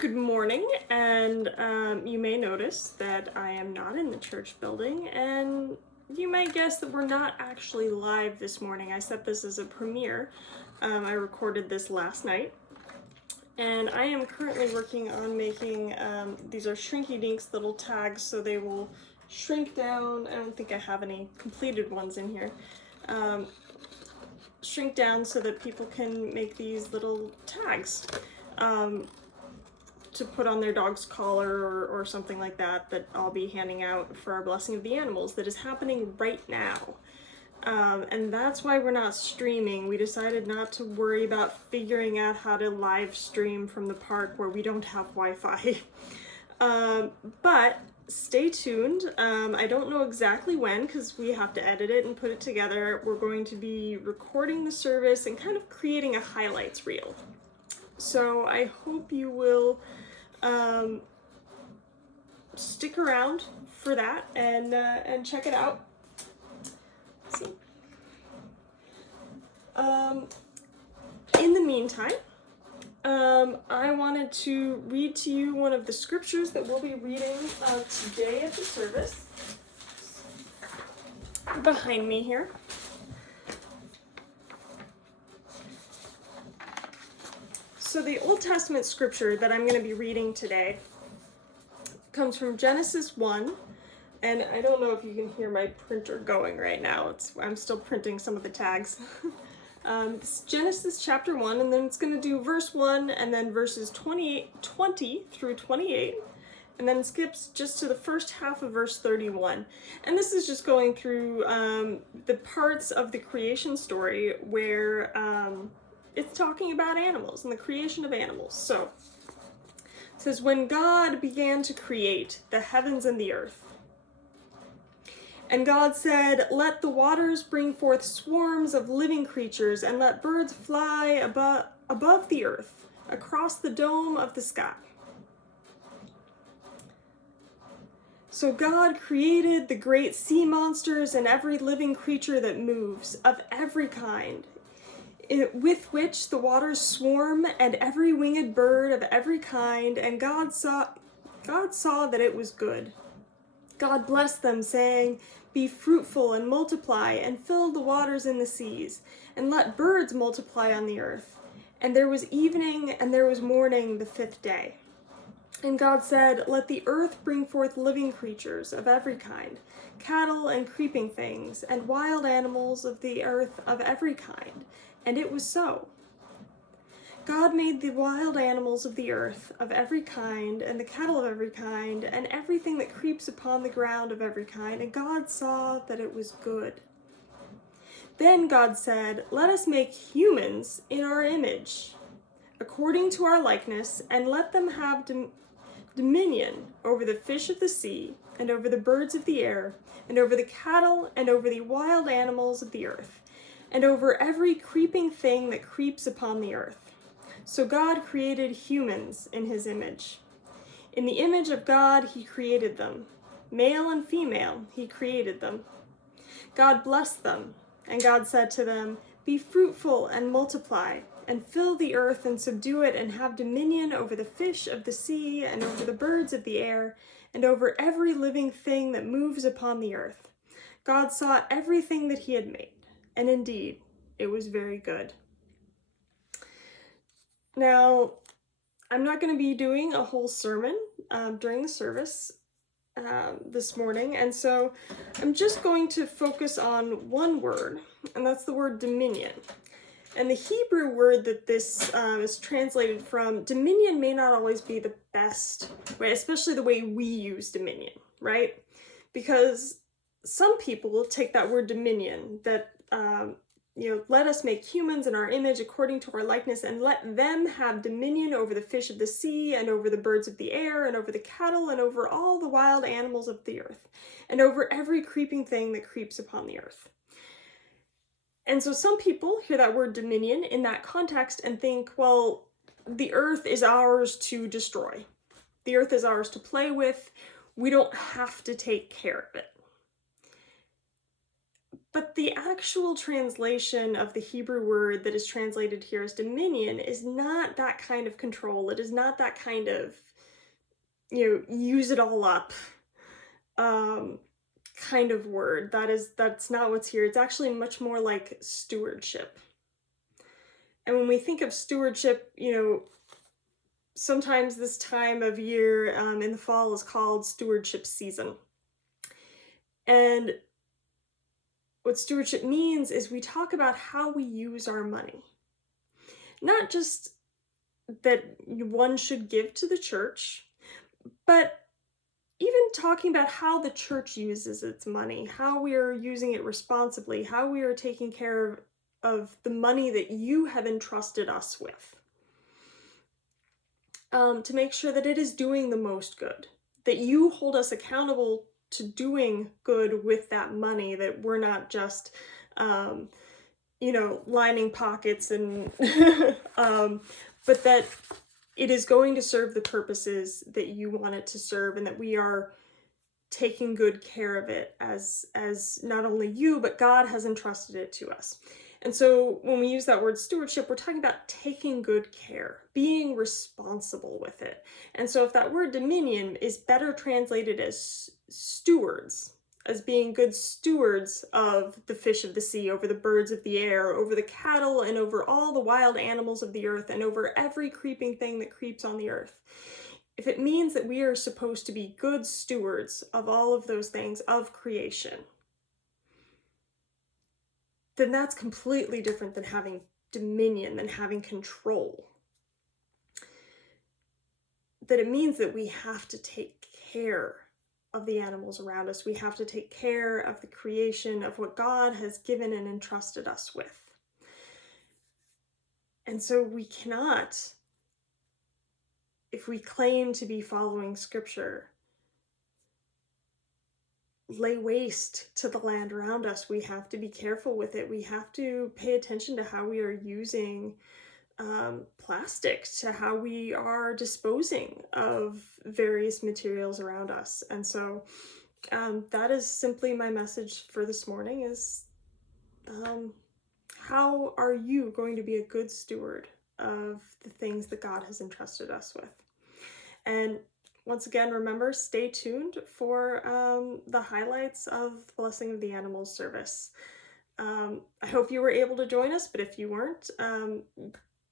Good morning, and you may notice that I am not in the church building, and you might guess that we're not actually live this morning. I set this as a premiere. I recorded this last night, and I am currently working on making, these are Shrinky Dinks little tags, so they will shrink down. I don't think I have any completed ones in here. Shrink down so that people can make these little tags. To put on their dog's collar or something like that I'll be handing out for our Blessing of the Animals that is happening right now. And that's why we're not streaming. We decided not to worry about figuring out how to live stream from the park where we don't have Wi-Fi. But stay tuned. I don't know exactly when because we have to edit it and put it together. We're going to be recording the service and kind of creating a highlights reel. So I hope you will stick around for that and check it out. Let's see. In the meantime, I wanted to read to you one of the scriptures that we'll be reading today at the service. Behind me here. So the Old Testament scripture that I'm going to be reading today comes from Genesis 1, and I don't know if you can hear my printer going right now. I'm still printing some of the tags. It's Genesis chapter 1, and then it's going to do verse 1, and then verses 20 through 28, and then skips just to the first half of verse 31. And this is just going through the parts of the creation story where it's talking about animals and the creation of animals. So it says, when God began to create the heavens and the earth, and God said, let the waters bring forth swarms of living creatures, and let birds fly above the earth, across the dome of the sky. So God created the great sea monsters and every living creature that moves, of every kind, with which the waters swarm, and every winged bird of every kind, and God saw that it was good. God blessed them, saying, be fruitful and multiply, and fill the waters in the seas, and let birds multiply on the earth. And there was evening, and there was morning the fifth day. And God said, let the earth bring forth living creatures of every kind, cattle and creeping things, and wild animals of the earth of every kind. And it was so. God made the wild animals of the earth of every kind, and the cattle of every kind, and everything that creeps upon the ground of every kind, and God saw that it was good. Then God said, let us make humans in our image, according to our likeness, and let them have dominion over the fish of the sea, and over the birds of the air, and over the cattle, and over the wild animals of the earth, and over every creeping thing that creeps upon the earth. So God created humans in his image. In the image of God he created them. Male and female he created them. God blessed them, and God said to them, be fruitful and multiply, and fill the earth and subdue it, and have dominion over the fish of the sea, and over the birds of the air, and over every living thing that moves upon the earth. God saw everything that he had made, and indeed, it was very good. Now, I'm not going to be doing a whole sermon during the service this morning, and so I'm just going to focus on one word, and that's the word dominion. And the Hebrew word that this is translated from, dominion may not always be the best way, especially the way we use dominion, right? Because some people will take that word dominion, that, let us make humans in our image according to our likeness, and let them have dominion over the fish of the sea, and over the birds of the air, and over the cattle, and over all the wild animals of the earth, and over every creeping thing that creeps upon the earth. And so some people hear that word dominion in that context and think, well, the earth is ours to destroy. The earth is ours to play with. We don't have to take care of it. But the actual translation of the Hebrew word that is translated here as dominion is not that kind of control. It is not that kind of, use it all up kind of word. That's not what's here. It's actually much more like stewardship. And when we think of stewardship, sometimes this time of year in the fall is called stewardship season. And what stewardship means is we talk about how we use our money. Not just that one should give to the church, but even talking about how the church uses its money, how we are using it responsibly, how we are taking care of the money that you have entrusted us with, to make sure that it is doing the most good, that you hold us accountable to doing good with that money, that we're not just, lining pockets and, but that it is going to serve the purposes that you want it to serve, and that we are taking good care of it as not only you, but God has entrusted it to us. And so when we use that word stewardship, we're talking about taking good care, being responsible with it. And so if that word dominion is better translated as stewards, as being good stewards of the fish of the sea, over the birds of the air, over the cattle, and over all the wild animals of the earth, and over every creeping thing that creeps on the earth. If it means that we are supposed to be good stewards of all of those things of creation, then that's completely different than having dominion, than having control. That it means that we have to take care of the animals around us. We have to take care of the creation, of what God has given and entrusted us with. And so we cannot, if we claim to be following Scripture, lay waste to the land around us. We have to be careful with it. We have to pay attention to how we are using plastic, to how we are disposing of various materials around us. And so that is simply my message for this morning, is how are you going to be a good steward of the things that God has entrusted us with? And once again, remember, stay tuned for the highlights of the Blessing of the Animals service. I hope you were able to join us, but if you weren't,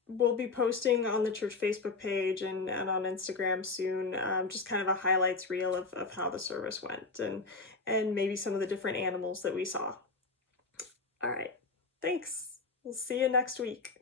we'll be posting on the church Facebook page and on Instagram soon, just kind of a highlights reel of how the service went, and maybe some of the different animals that we saw. All right, thanks. We'll see you next week.